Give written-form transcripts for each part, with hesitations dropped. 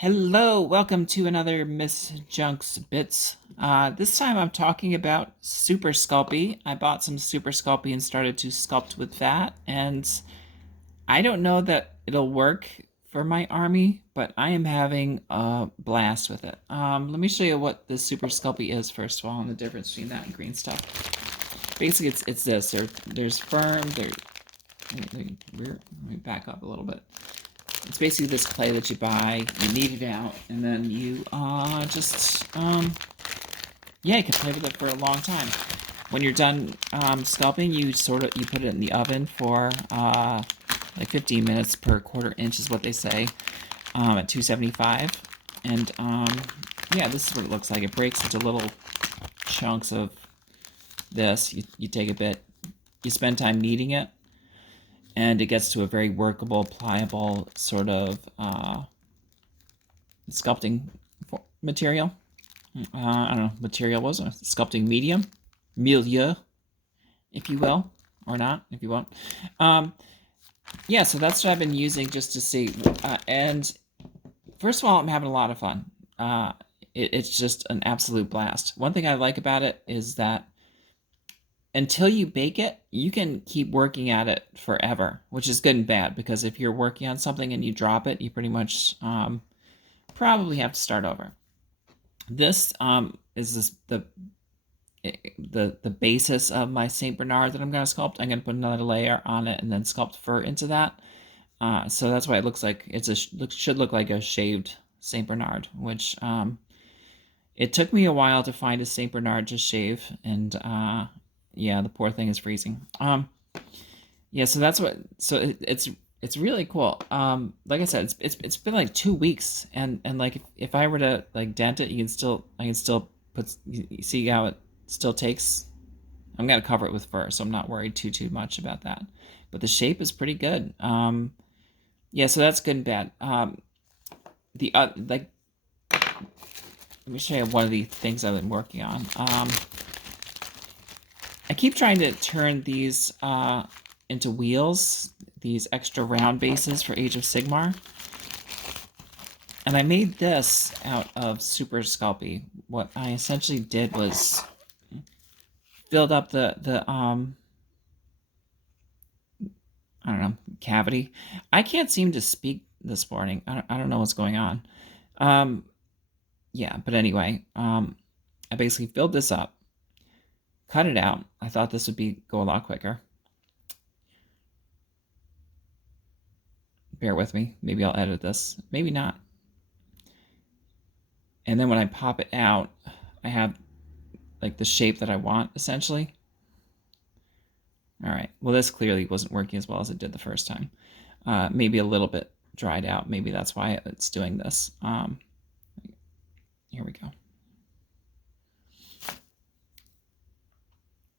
Hello, welcome to another Miss Junk's Bits. This time I'm talking about Super Sculpey. I bought some Super Sculpey and started to sculpt with that, and I don't know that it'll work for my army, but I am having a blast with it. Let me show you what the Super Sculpey is first of all, and the difference between that and green stuff. Basically, it's this. There's firm. Let me back up a little bit. It's basically this clay that you buy, you knead it out, and then you yeah, you can play with it for a long time. When you're done sculpting, you put it in the oven for like 15 minutes per quarter inch is what they say, at 275. And yeah, this is what it looks like. It breaks into little chunks of this. You take a bit, you spend time kneading it, and it gets to a very workable, pliable sort of sculpting material. I don't know, material was a sculpting medium, milieu, if you will, or not, if you won't. Yeah, so that's what I've been using just to see. And first of all, I'm having a lot of fun. It's just an absolute blast. One thing I like about it is that until you bake it, you can keep working at it forever, which is good and bad, because if you're working on something and you drop it, you pretty much probably have to start over. This is the basis of my Saint Bernard that I'm going to sculpt. I'm going to put another layer on it and then sculpt fur into that. So that's why it looks like should look like a shaved Saint Bernard, which it took me a while to find a Saint Bernard to shave, and yeah, the poor thing is freezing. Yeah, so that's what. So it's really cool. Like I said, it's been like 2 weeks, and like if I were to like dent it, I can still put. You see how it still takes. I'm gonna cover it with fur, so I'm not worried too much about that. But the shape is pretty good. Yeah, so that's good and bad. Like, let me show you one of the things I've been working on. I keep trying to turn these into wheels, these extra round bases for Age of Sigmar. And I made this out of Super Sculpey. What I essentially did was filled up the I don't know, cavity. I can't seem to speak this morning. I don't know what's going on. Yeah, but anyway, I basically filled this up, cut it out. I thought this would go a lot quicker. Bear with me. Maybe I'll edit this. Maybe not. And then when I pop it out, I have like the shape that I want, essentially. All right. Well, this clearly wasn't working as well as it did the first time. Maybe a little bit dried out. Maybe that's why it's doing this. Here we go.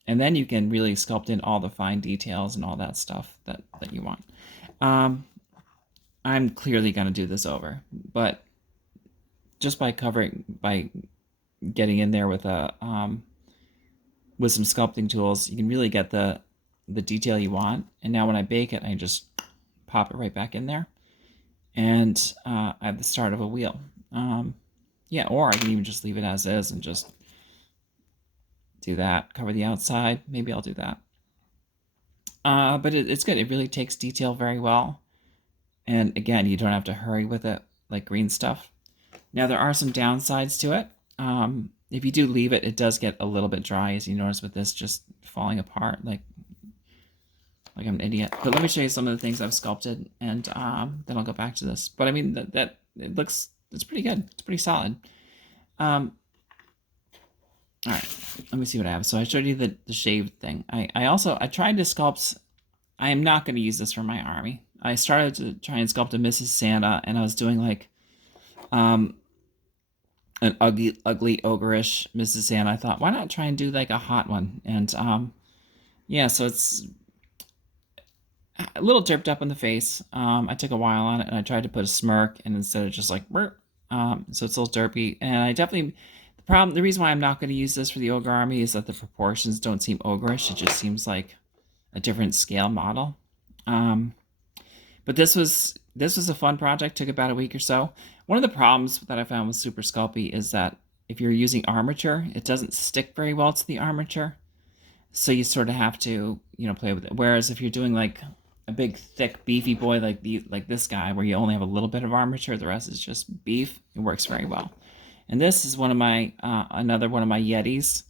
And then you can really sculpt in all the fine details and all that stuff that you want. I'm clearly going to do this over, but just by getting in there with some sculpting tools, you can really get the detail you want. And now when I bake it, I just pop it right back in there, and I have the start of a wheel. Yeah, or I can even just leave it as is and just do that. Cover the outside. Maybe I'll do that. But it's good. It really takes detail very well. And again, you don't have to hurry with it like green stuff. Now, there are some downsides to it. If you do leave it, it does get a little bit dry, as you notice with this just falling apart like I'm an idiot. But let me show you some of the things I've sculpted, and then I'll go back to this. But I mean, that it's pretty good. It's pretty solid. All right, let me see what I have. So I showed you the shaved thing. I tried to sculpt. I am not going to use this for my army. I started to try and sculpt a Mrs. Santa, and I was doing like an ugly ogreish Mrs. Santa. I thought, why not try and do like a hot one? And yeah, so it's a little derped up in the face. I took a while on it, and I tried to put a smirk, and instead of just like so it's a little derpy. And I definitely the reason why I'm not going to use this for the ogre army is that the proportions don't seem ogreish. It just seems like a different scale model. But this was a fun project. Took about a week or so. One of the problems that I found with Super Sculpey is that if you're using armature, it doesn't stick very well to the armature. So you sort of have to, play with it. Whereas if you're doing like a big, thick, beefy boy like this guy, where you only have a little bit of armature, the rest is just beef, it works very well. And this is one of my another one of my Yetis.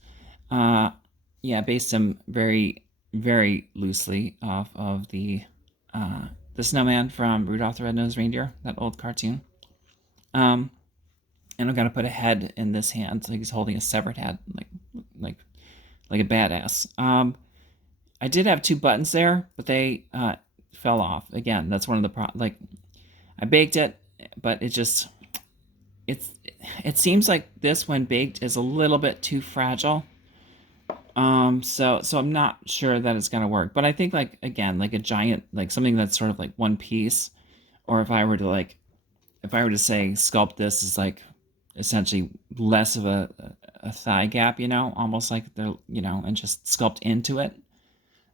Yeah, based them very, very loosely off of the snowman from Rudolph the Red-Nosed Reindeer, that old cartoon. And I'm gonna put a head in this hand, like he's holding a severed head, like like a badass. I did have 2 buttons there, but they fell off. Again, that's one of the like I baked it, but it's it seems like this when baked is a little bit too fragile. So I'm not sure that it's gonna work. But I think like again, like a giant, like something that's sort of like one piece, or if I were to say sculpt this is like essentially less of a thigh gap, almost like they're, and just sculpt into it,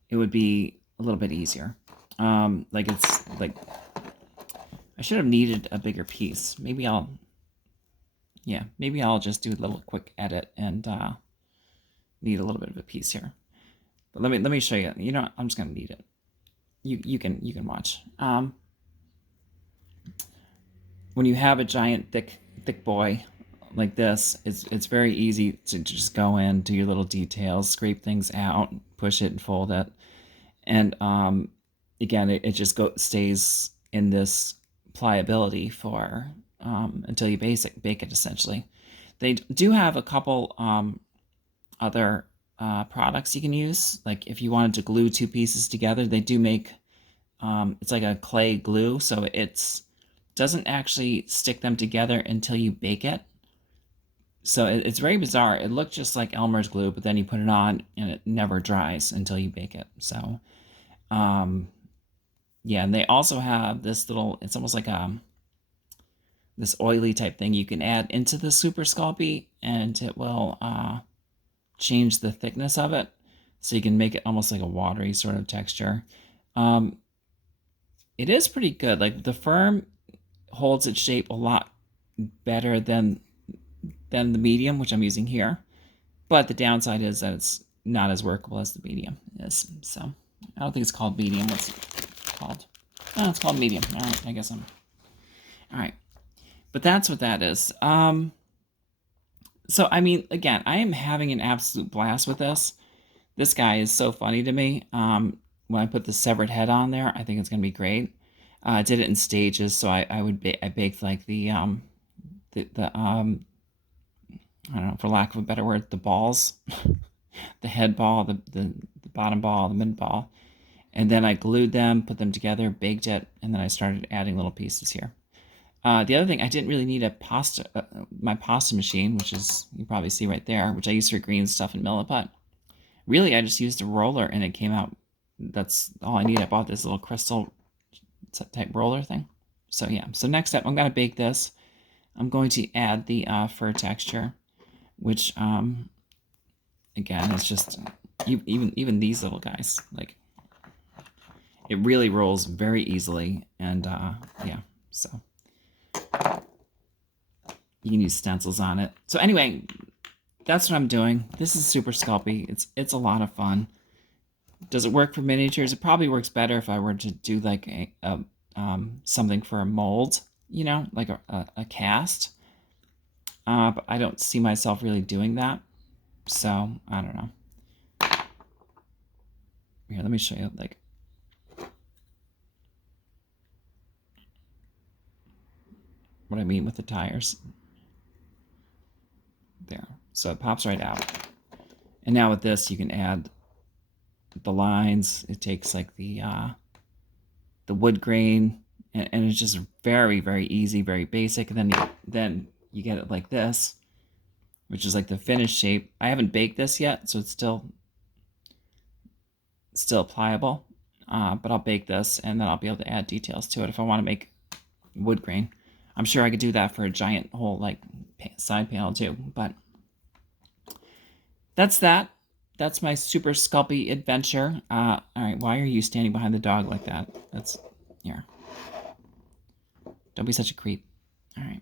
it would be a little bit easier. Like it's like I should have needed a bigger piece. Maybe I'll just do a little quick edit and need a little bit of a piece here. But let me show you. I'm just gonna need it. You can watch. When you have a giant thick boy like this, it's very easy to just go in, do your little details, scrape things out, push it and fold it, and again, it just stays in this pliability for until you bake it essentially. They do have a couple other products you can use. Like if you wanted to glue 2 pieces together, they do make it's like a clay glue, so it's doesn't actually stick them together until you bake it. So it's very bizarre. It looked just like Elmer's glue, but then you put it on and it never dries until you bake it. So, yeah, and they also have this little, it's almost like this oily type thing you can add into the Super Sculpey, and it will change the thickness of it. So you can make it almost like a watery sort of texture. It is pretty good. Like the firm holds its shape a lot better than the medium, which I'm using here. But the downside is that it's not as workable as the medium is. So I don't think it's called medium. What's it called? Oh, it's called medium. All right, I guess I'm... All right. But that's what that is. So, I mean, again, I am having an absolute blast with this. This guy is so funny to me. When I put the severed head on there, I think it's going to be great. I did it in stages, so I baked like the I don't know, for lack of a better word, the balls, the head ball, the bottom ball, the mid ball, and then I glued them, put them together, baked it, and then I started adding little pieces here. The other thing, I didn't really need my pasta machine, which is, you probably see right there, which I use for green stuff in Milliput. Really, I just used a roller and it came out. That's all I need. I bought this little crystal type roller thing. So yeah, so next up, I'm going to bake this. I'm going to add the fur texture, which, again, it's just, even these little guys, like, it really rolls very easily, and yeah, so you can use stencils on it. So anyway, that's what I'm doing. This is Super Sculpey. It's a lot of fun. Does it work for miniatures? It probably works better if I were to do like a something for a mold, like a cast. But I don't see myself really doing that. So, I don't know. Here, let me show you, like, what I mean with the tires. There. So it pops right out. And now with this, you can add the lines. It takes like the wood grain, and it's just very, very easy, very basic. And then you get it like this, which is like the finished shape. I haven't baked this yet, so it's still pliable. But I'll bake this, and then I'll be able to add details to it if I want to make wood grain. I'm sure I could do that for a giant whole like side panel too. But that's that. That's my Super Sculpey adventure. All right, why are you standing behind the dog like that? That's, yeah. Don't be such a creep. All right.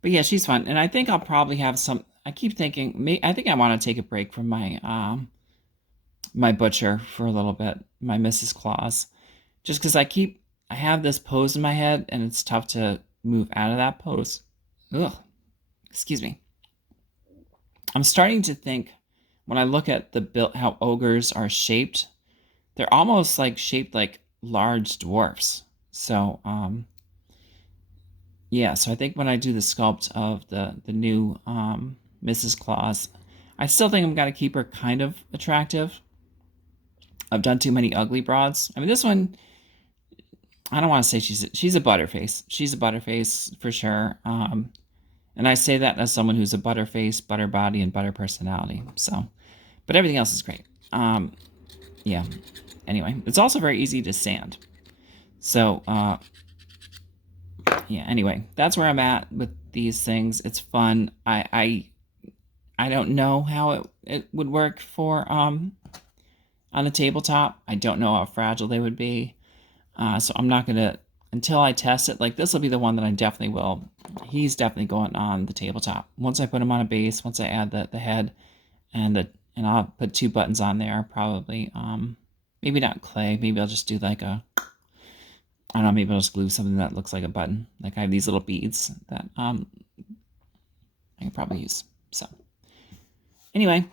But yeah, she's fun. And I think I'll probably have some, I keep thinking, I think I want to take a break from my butcher for a little bit, my Mrs. Claus. Just because I have this pose in my head and it's tough to move out of that pose. Ugh, excuse me. I'm starting to think when I look at the built how ogres are shaped, they're almost like shaped like large dwarfs. So yeah, so I think when I do the sculpt of the new Mrs. Claus, I still think I'm gonna keep her kind of attractive. I've done too many ugly broads. I mean, this one, I don't want to say she's a butterface. She's a butterface for sure. And I say that as someone who's a butterface, butter body, and butter personality. So, but everything else is great. Yeah. Anyway, it's also very easy to sand. So, yeah. Anyway, that's where I'm at with these things. It's fun. I don't know how it would work for on the tabletop. I don't know how fragile they would be. So I'm not gonna until I test it. Like this will be the one that I definitely will. He's definitely going on the tabletop. Once I put him on a base, once I add the head and I'll put 2 buttons on there. Probably maybe not clay. Maybe I'll just do like a I don't know. Maybe I'll just glue something that looks like a button. Like I have these little beads that I can probably use. So anyway.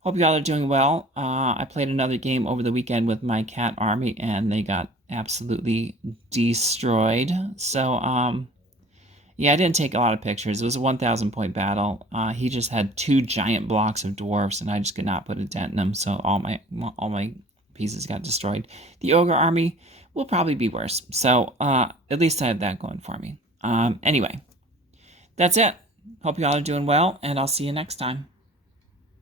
Hope y'all are doing well. I played another game over the weekend with my cat army, and they got absolutely destroyed. So, yeah, I didn't take a lot of pictures. It was a 1,000 point battle. He just had 2 giant blocks of dwarfs, and I just could not put a dent in them. So all my pieces got destroyed. The ogre army will probably be worse. So at least I have that going for me. Anyway, that's it. Hope y'all are doing well, and I'll see you next time.